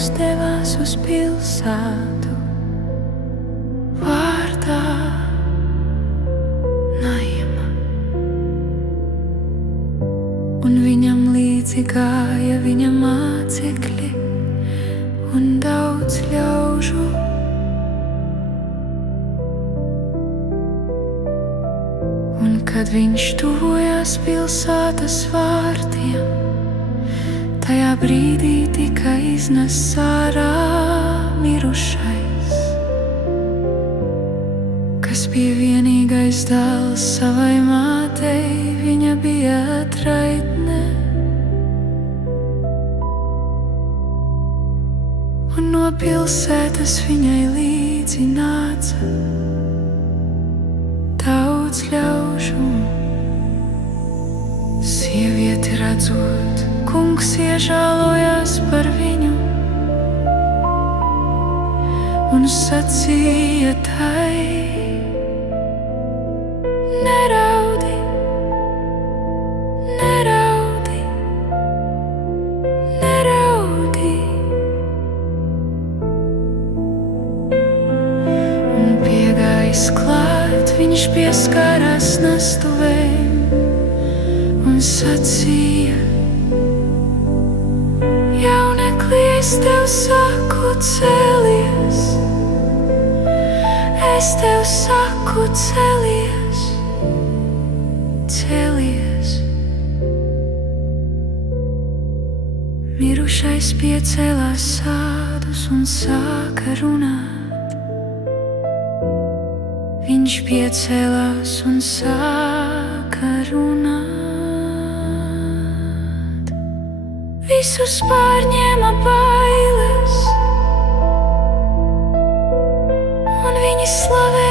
Jēzus devās uz pilsētu vārdā Naima, un viņam līdzi gāja viņa mācekļi un daudz ļaužu. Un kad viņš tuvojās pilsētas vārtiem, tajā brīdī tika iznests ārā mirušais, kas bija vienīgais dēls savai mātei, viņa bija atraitne. Un no pilsētas viņai līdzi nāca daudz ļaužu. Sievieti redzot, kungs iežālojās par viņu un sacīja tai: Neraudi, neraudi, neraudi. Un piegājis klāt, viņš pieskārās nastuvēm un sacīja: Jaunekli, es tev saku, celies, es tev saku, celies, celies. Mirušais piecēlās sādus un sāka runāt. Viņš piecēlās un sāka runāt. Visus pārņēma bailes, un viņi slavēja